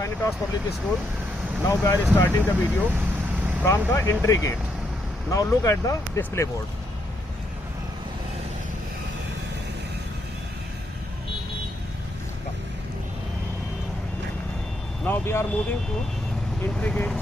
Tiny Public School. Now we are starting the video from the entry gate. Now look at the display board. Now we are moving to entry gate.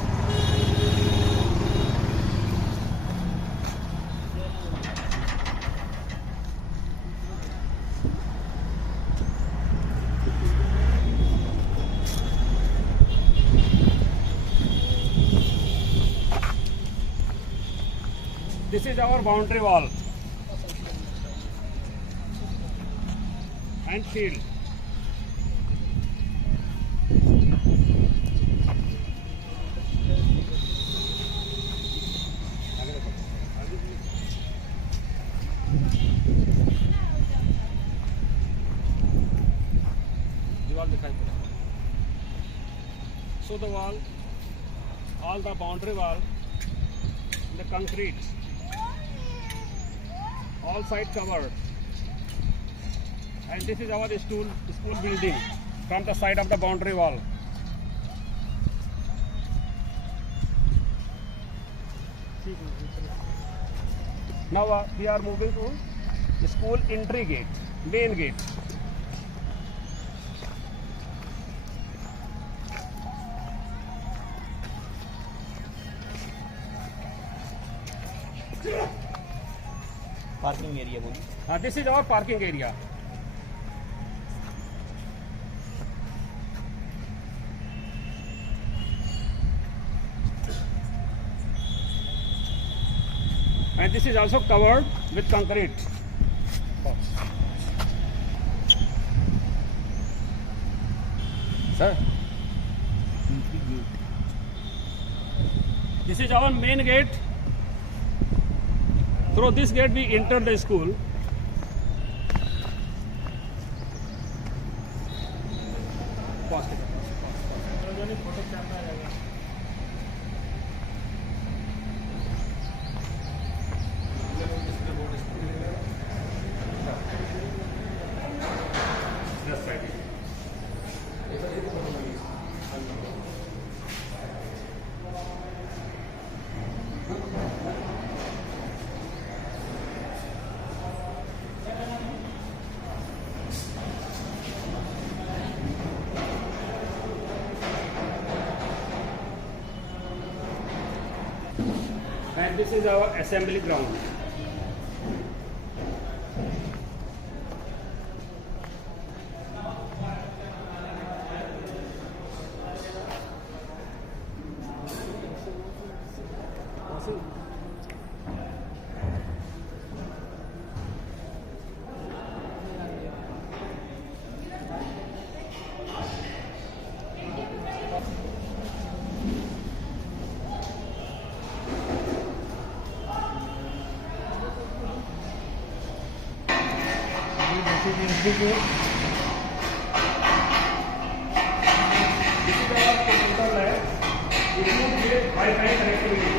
This is our boundary wall and field. So the wall, all the boundary wall, the concrete, all side covered, and this is our school building from the side of the boundary wall. Now we are moving to the school entry gate, main gate. Parking area बोलिए। This is our parking area. And this is also covered with concrete. Sir, this is our main gate. Through this gate we enter the school. And this is our assembly ground. This is our computer lab. It will create Wi-Fi connectivity.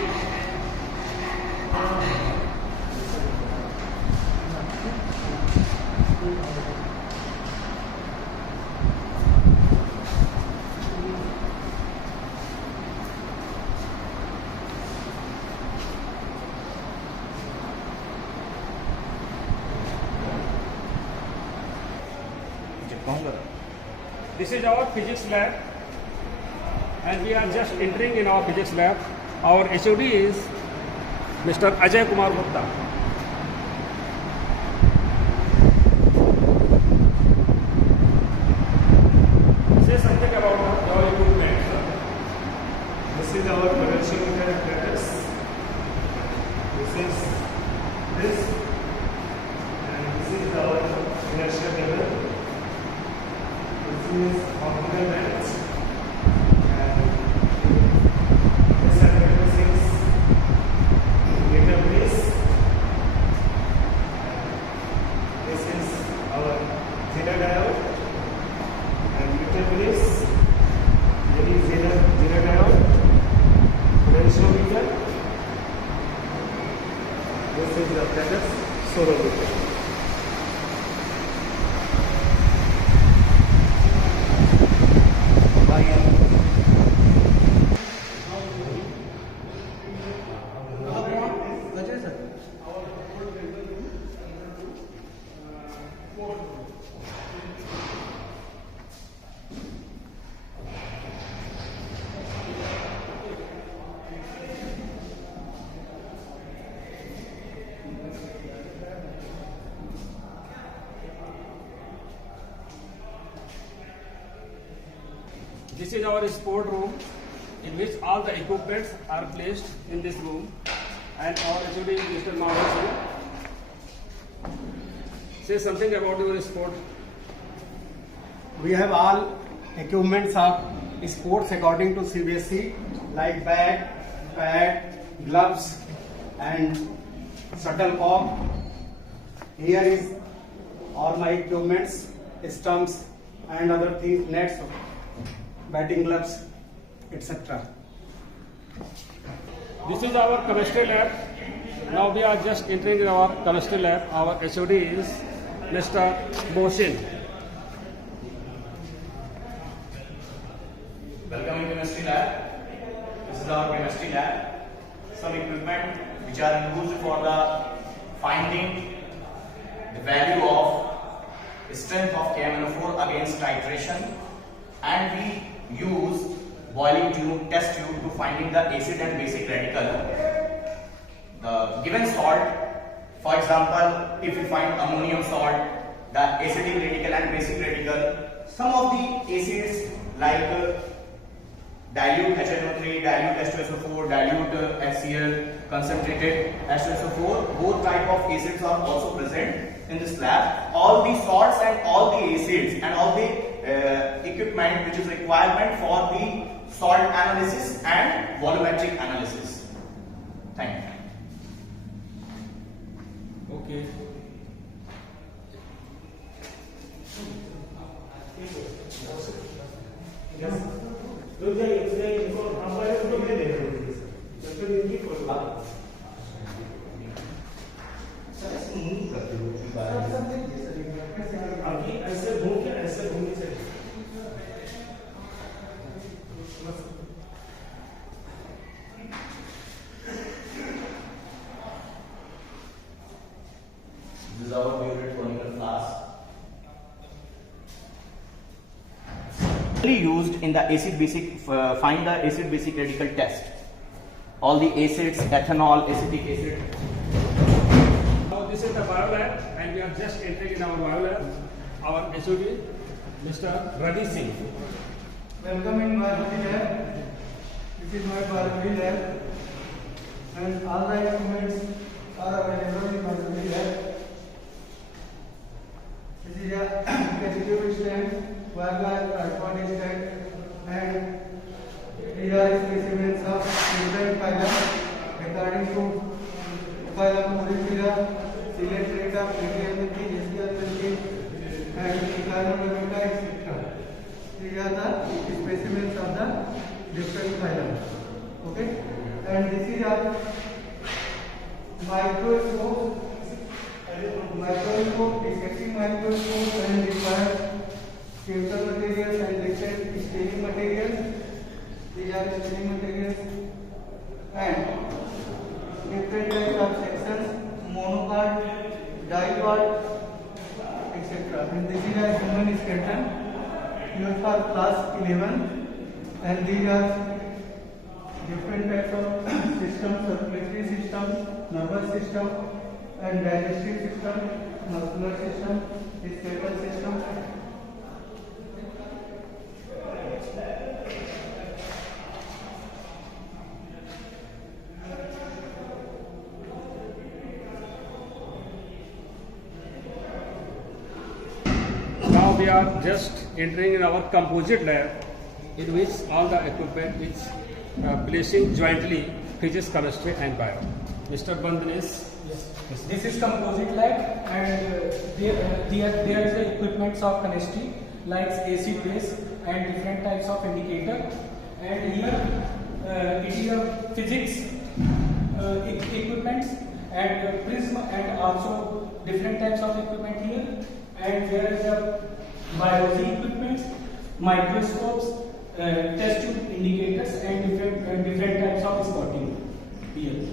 This is our physics lab, and we are just entering in our physics lab. Our HOD is Mr. Ajay Kumar Gupta. Say something about your equipment. This is our potentiometer apparatus. This and this is our inertia level. This is optical length, and this apparatus is meter base. This is our zeta diode and meter base. There is zeta diode, potentiometer. This is the apparatus, sorometer. बाकी This is our sport room, in which all the equipments are placed in this room, and our HOD is Mr. Mahesh Singh. Say something about your sport. We have all equipments of sports according to CBSE, like bat, pad, gloves, and shuttlecock. Here is all my equipments, stumps, and other things, nets, batting gloves, etc. This is our chemistry lab. Now we are just entering our chemistry lab. Our HOD is Mr. Mohsin. Welcome in chemistry lab. This is our chemistry lab. Some equipment which are used for the finding the value of strength of KMnO4 against titration, and we use boiling tube, test tube to finding the acid and basic radical. The given salt, for example, if we find ammonium salt, the acidic radical and basic radical, some of the acids like dilute HNO3, dilute H2SO4, dilute HCl, concentrated H2SO4, both type of acids are also present in this lab. All the salts and all the acids and all the equipment which is requirement for the salt analysis and volumetric analysis. Thank you. Okay. Yes. तो क्या इनको हमारे को ले दे रहे हैं sir तो इनकी कोई बात अभी ऐसे घूम के ऐसे घूमने से This is our favorite conical flask. Used in the acid basic find the acid basic radical test. All the acids, ethanol, acetic acid. Now this is the biolab, and we are just entering in our biolab. Our HOD, Mr. Ravi Singh. Welcome in biology lab. This is my biology lab, and all the equipments are available in biology lab. This is a cathode stand, wire tripod stand, and these are specimens of different phylum according to phylum Polyphylla, Coelenterata, Platyhelminthe, Escherichia, and Echinodermata, etc. These are the specimens of the different phylum. Okay, and this is a microscope, dissecting microscope, and requires chemical materials and different staining materials. These are staining materials and different types of sections, monocard, dipart, etc. And this is a human skeleton here for class 11, and these are different types of systems: circulatory system, nervous system, and digestive system, muscular system, skeletal system. Now we are just entering in our composite lab, in which all the equipment is placing jointly physics, chemistry, and bio. Mr. Bandhanesh. This is composite lab, and there is the equipments of chemistry like acid, base, and different types of indicator. And here it is a physics equipments and prism, and also different types of equipment here. And there is a biology equipments, microscopes, test tube indicators, and different types of spotting here.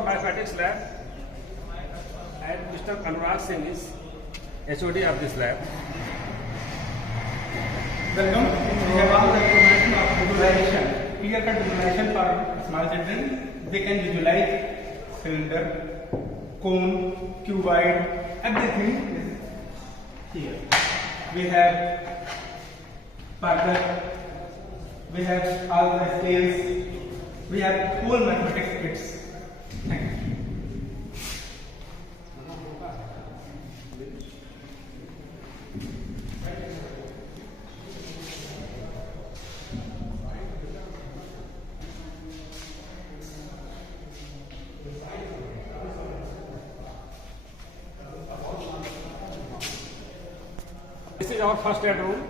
our mathematics lab, and Mr. Anurag Singh is HOD of this lab. Welcome. We have all the information of visualization. Clear-cut visualization for small children. They can visualize cylinder, cone, cuboid, everything is here. We have burger. We have all the scales. We have whole mathematics kits. Thank you. This is our first aid room,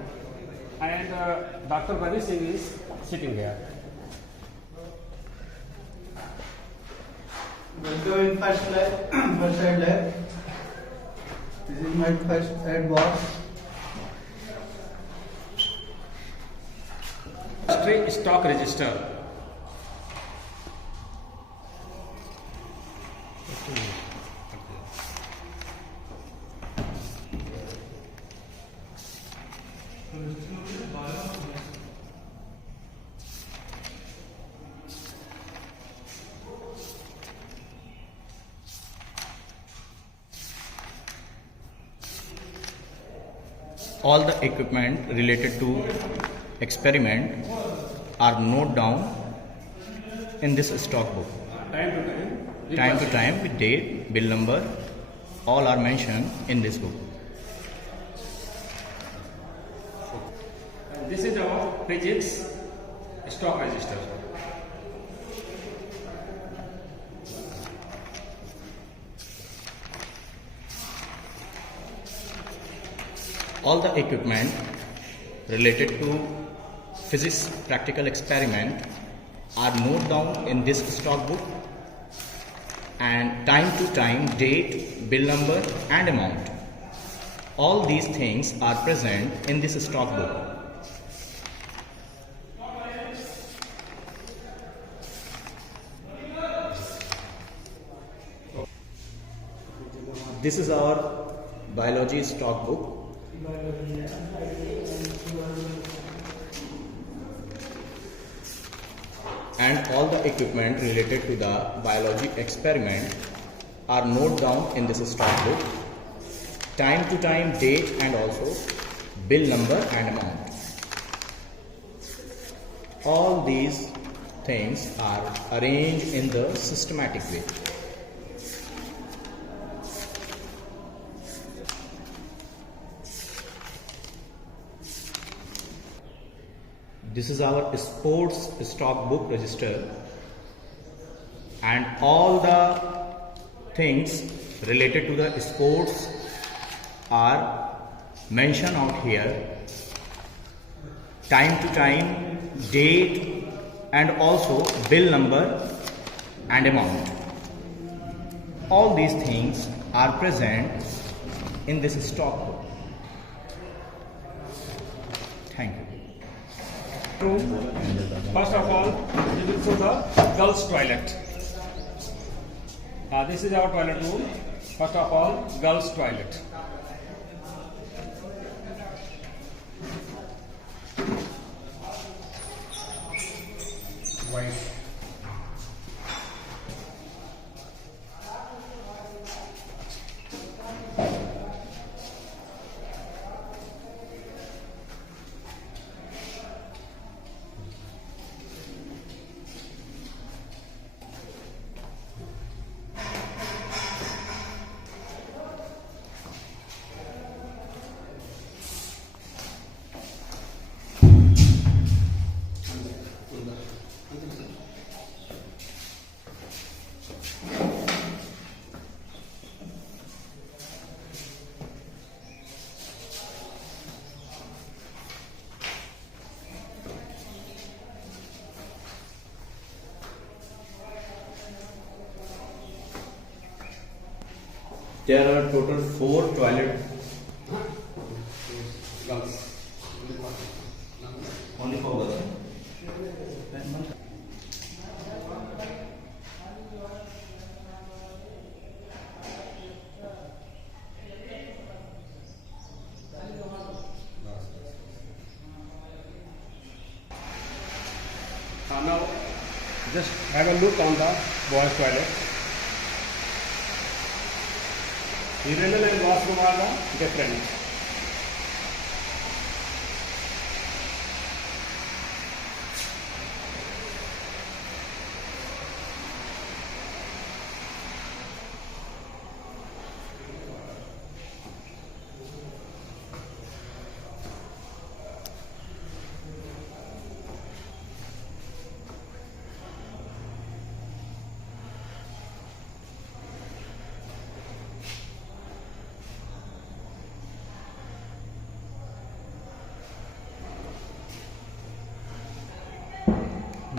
and Dr. Bani Singh is sitting here. Welcome in first lab, first aid lab. This is my first aid box. Chemistry stock register. All the equipment related to experiment are noted down in this stock book. Time to time. Time to time with date, bill number, all are mentioned in this book. And this is our physics stock register. All the equipment related to physics practical experiment are noted down in this stock book, and time to time, date, bill number and amount. All these things are present in this stock book. This is our biology stock book. And all the equipment related to the biology experiment are noted down in this stock book. Time to time, date and also bill number and amount. All these things are arranged in the systematic way. This is our sports stock book register, and all the things related to the sports are mentioned out here. Time to time, date and also bill number and amount. All these things are present in this stock book. Thank you. Room. First of all, we will show the girls' toilet. This is our toilet room. First of all, girls' toilet. White. There are total 4 toilets. Girls. Only 4 girls. Now, just have a look on the boys' toilet. Urinal and washroom are the different.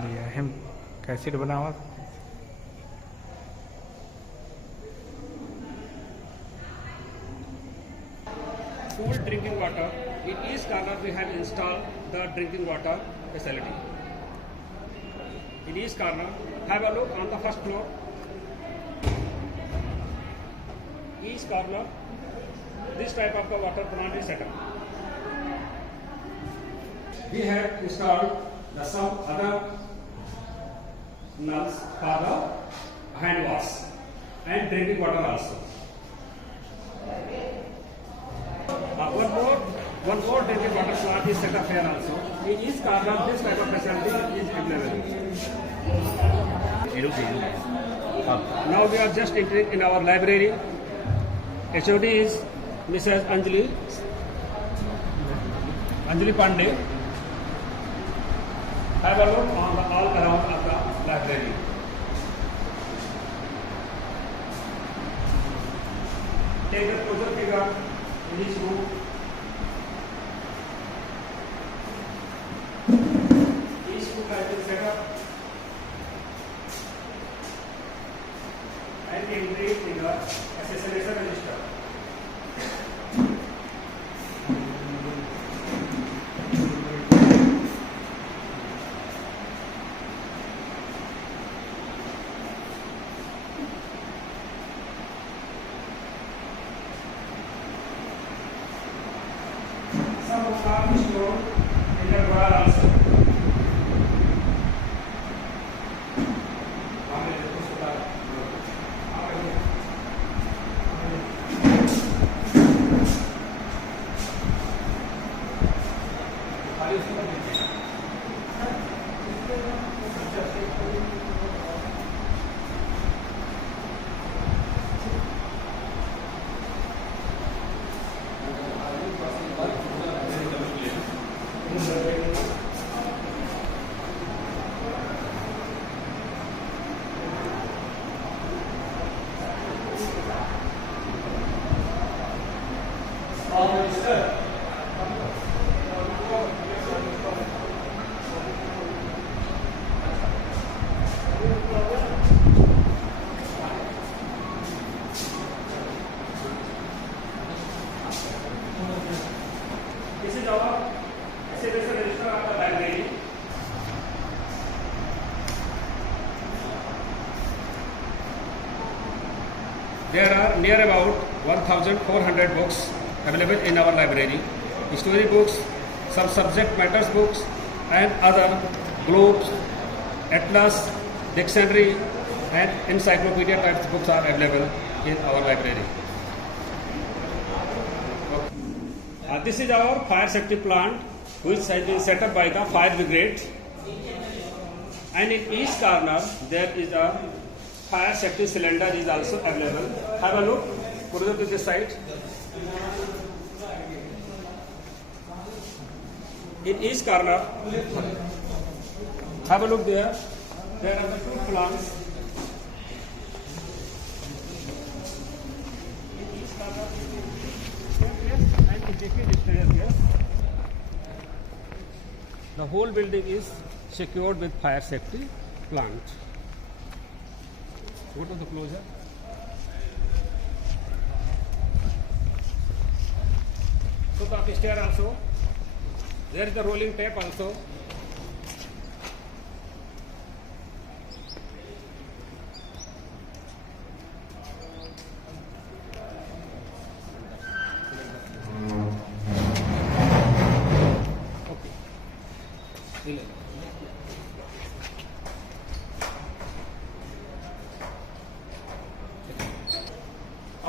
दिया है cassette बना हुआ Cool drinking water. In each corner we have installed the drinking water facility. In each corner, have a look on the first floor. Each corner, this type of the water plant is set up. We have installed some other nulls for the hand wash and drinking water also. One more drinking water plant is set up here also. In each corner, this type of facility is available. Now we are just entering in our library. HOD is Mrs. Anjali Pandey. Have a look on the all around of the library. Take a closer figure in each room. Each room has been set up and entry in the assassination register. Some of our stored in the drawer also. This is our assassination register of the library. There are near about 1,400 books available in our library. Story books, some subject matters books, and other globes, atlas, dictionary, and encyclopedia types books are available in our library. This is our fire safety plant, which has been set up by the fire brigade. And in each corner, there is a fire safety cylinder is also available. Have a look further to this side. In each corner, have a look there. There are the two plants. In each corner, and indicated stairs. The whole building is secured with fire safety plant. Go to the closure. So the upstairs also. There is the rolling tape also. Okay.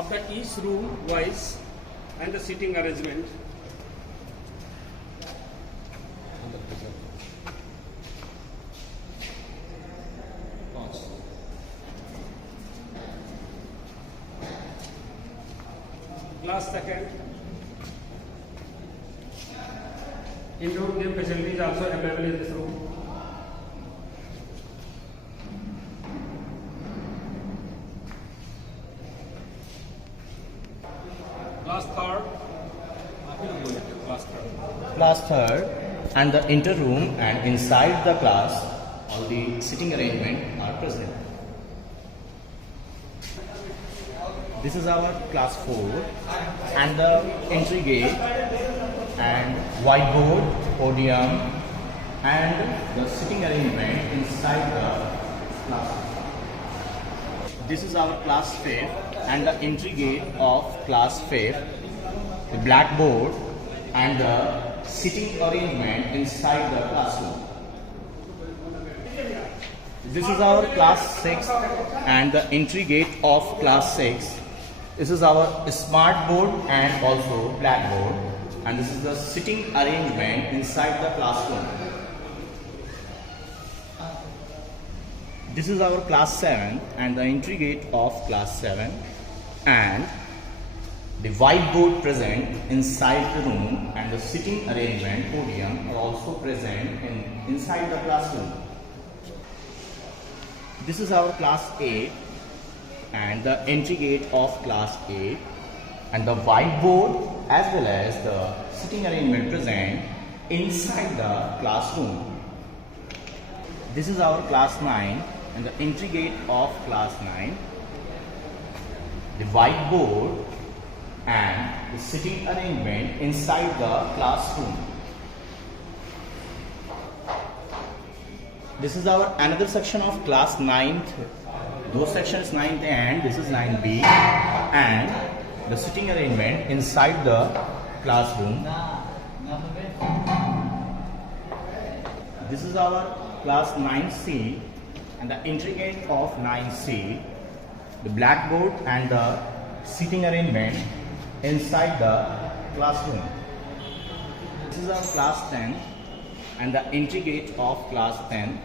of the each room wise and the seating arrangement. Class second. Indoor game facilities also available in this room. Class third. Class third. Class third and the inter room and inside the class all the sitting arrangement are present. This is our class 4 and the entry gate and whiteboard, podium and the sitting arrangement inside the classroom. This is our class 5th and the entry gate of class 5th, the blackboard and the sitting arrangement inside the classroom. This is our class 6 and the entry gate of class 6. This is our smart board and also blackboard, and this is the sitting arrangement inside the classroom. This is our class 7 and the entry gate of class 7, and the whiteboard present inside the room and the sitting arrangement podium are also present inside the classroom. This is our class 8 and the entry gate of class 8, and the whiteboard as well as the sitting arrangement present inside the classroom. This is our class 9 and the entry gate of class 9, the whiteboard and the sitting arrangement inside the classroom. This is our another section of class 9th. Those sections 9th and this is 9B, and the sitting arrangement inside the classroom. This is our class 9C and the entry gate of 9C, the blackboard and the seating arrangement inside the classroom. This is our class 10 and the entry gate of class 10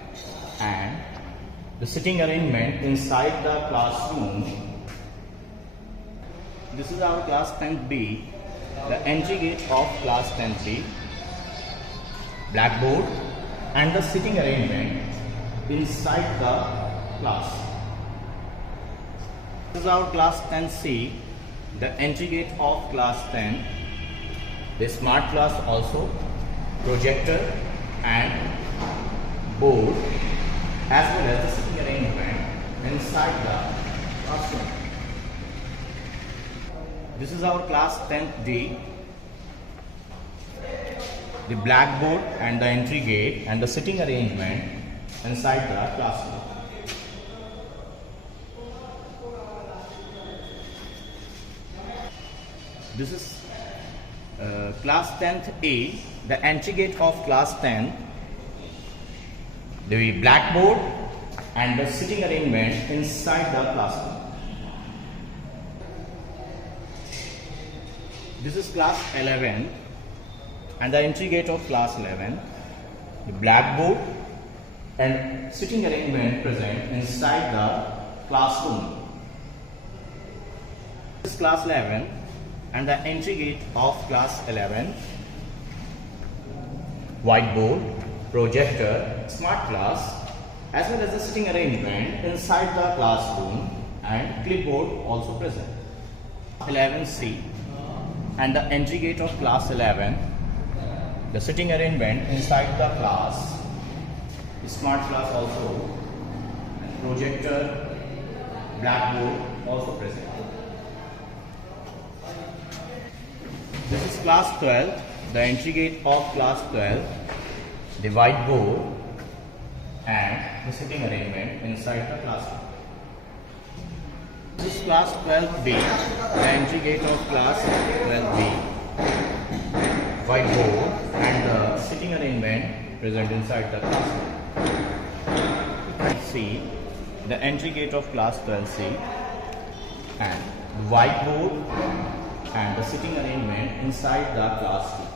and the sitting arrangement inside the classroom. This is our class 10B, the entry gate of class 10C, blackboard and the sitting arrangement inside the class. This is our class 10C, the entry gate of class 10, the smart class also, projector and board as well as the sitting arrangement inside the classroom. This is our class 10D, the blackboard and the entry gate and the sitting arrangement inside the classroom. This is class 10th A, the entry gate of class 10, the blackboard and the sitting arrangement inside the classroom. This is class 11 and the entry gate of class 11, the blackboard and sitting arrangement present inside the classroom. This is class 11 and the entry gate of class 11, whiteboard, projector, smart class as well as the sitting arrangement inside the classroom and clipboard also present. 11C and the entry gate of class 11, the sitting arrangement inside the class, the smart class also, projector, blackboard also present. This is class 12, the entry gate of class 12, the whiteboard and the sitting arrangement inside the classroom. This is class 12B, the entry gate of class 12B, whiteboard and the sitting arrangement present inside the classroom. C, the entry gate of class 12C and whiteboard and the sitting arrangement inside the classroom.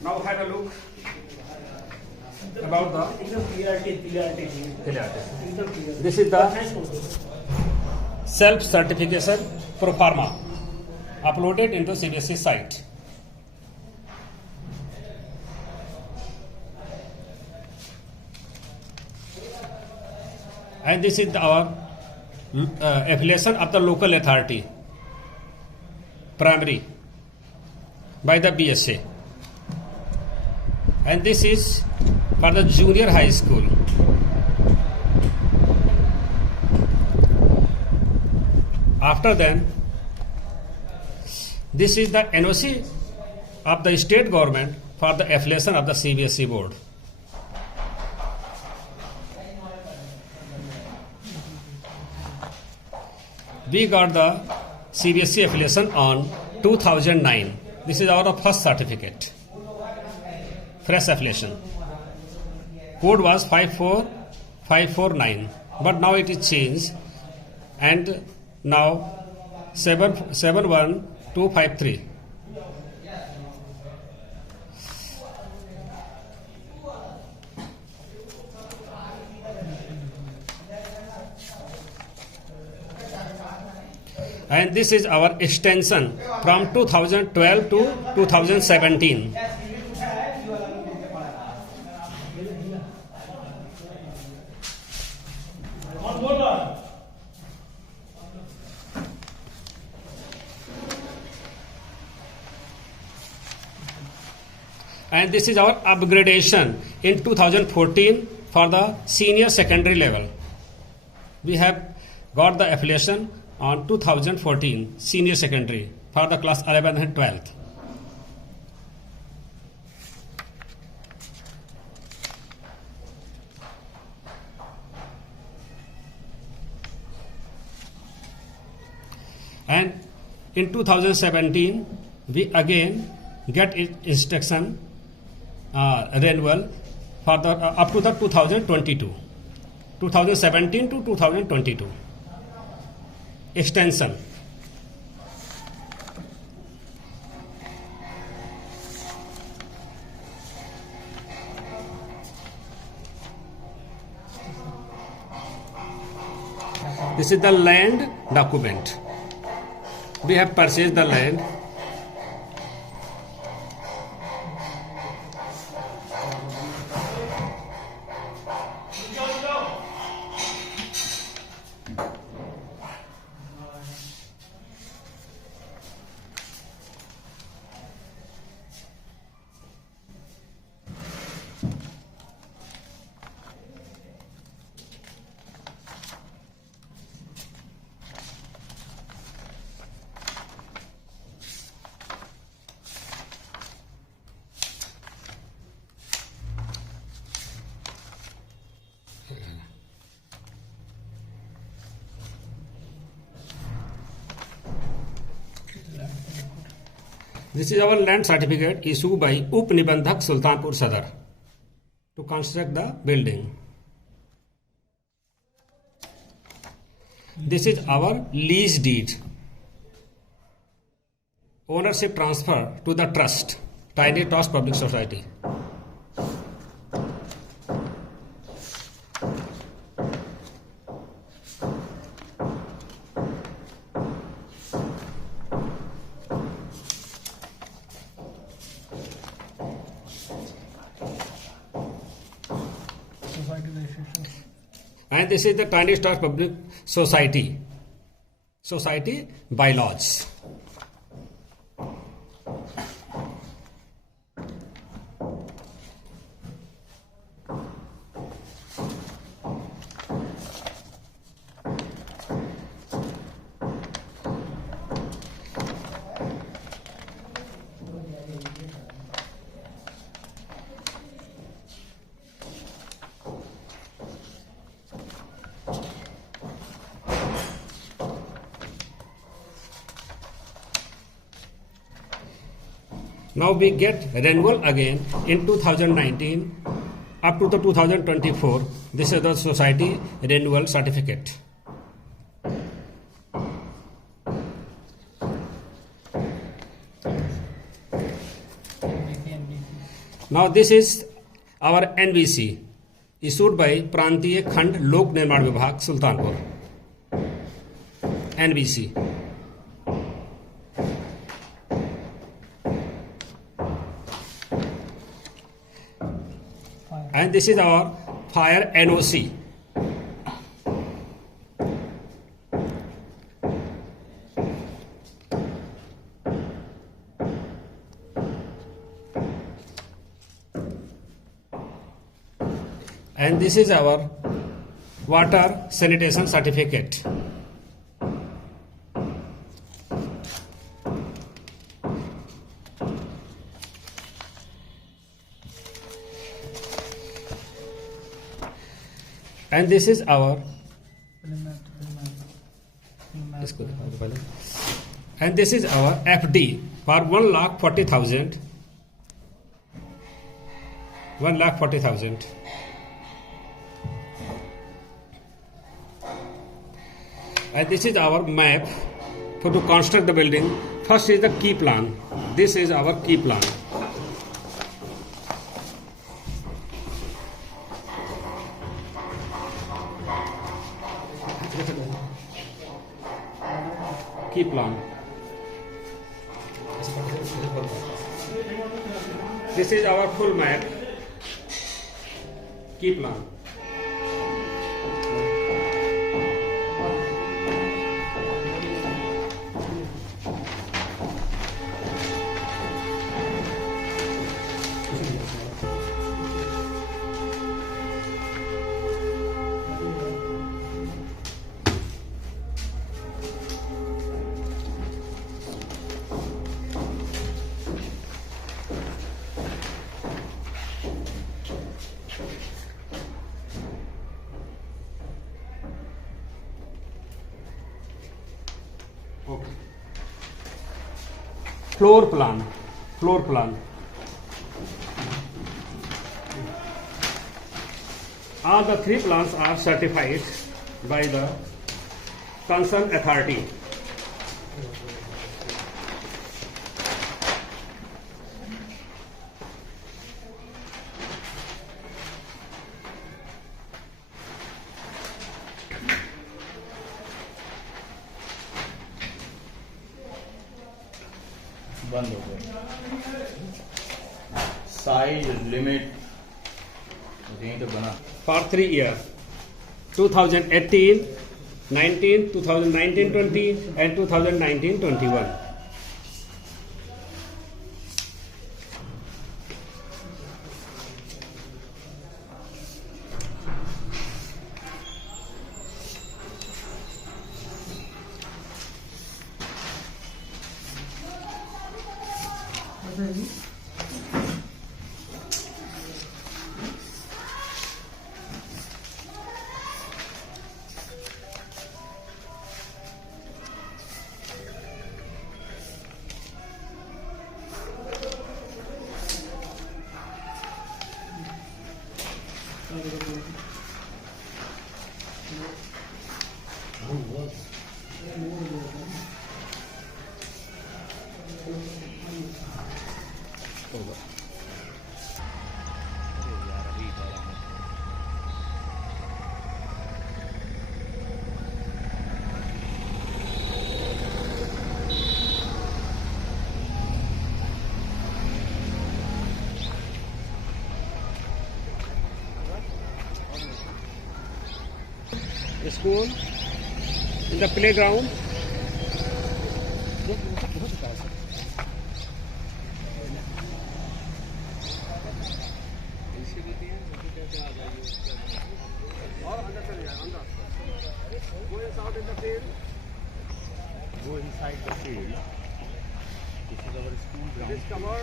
Now have a look about the this is the self certification pro forma uploaded into CBSE site. And this is our affiliation of the local authority, primary, by the BSA. And this is for the junior high school. After then, this is the NOC of the state government for the affiliation of the CBSE board. We got the CBSE affiliation on 2009. This is our first certificate. Fresh affiliation. Code was 54549, but now it is changed, and now 71253. And this is our extension from 2012 to 2017. And this is our upgradation in 2014 for the senior secondary level. We have got the affiliation on 2014 senior secondary for the class 11th and 12th. And in 2017 we again get instruction renewal for the up to the 2022, 2017 to 2022 extension. This is the land document. We have purchased the land. This is our land certificate issued by Up Nibandhak Sultanpur Sadar to construct the building. This is our lease deed. Ownership transfer to the trust, Tiny Toss Public Society. And this is the Tiny Stars Public Society bylaws. Now we get renewal again in 2019 up to the 2024. This is the society renewal certificate. Now this is our NVC issued by प्रांतीय खंड लोक निर्माण विभाग Sultanpur. NVC. And this is our fire NOC. And this is our water sanitation certificate. And this is our and this is our FD for 1,40,000. 1,40,000. And this is our map for to construct the building. First is the key plan. This is our key plan. Key plan. This is our full map. Key plan. Okay. Floor plan. All the three plans are certified by the concerned authority. बंद हो गया. Size limit यहीं तक बना. For 3 years, 2018, 19, 2019-20 and 2019-21. The school, in the playground. Go inside the field. This is our school ground. This cover.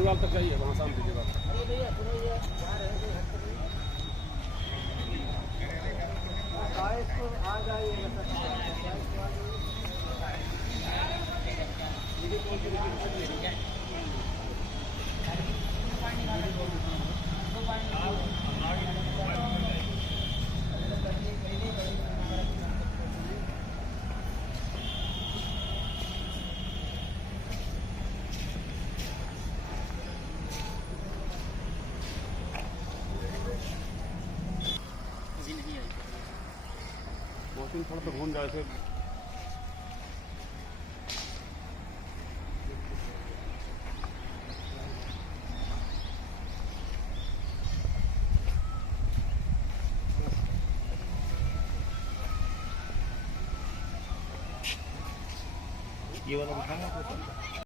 दीवार तक जाइए, वहाँ सामने दीवार। मौसम थोड़ा सा घूम जाए से ये वाला दिखाना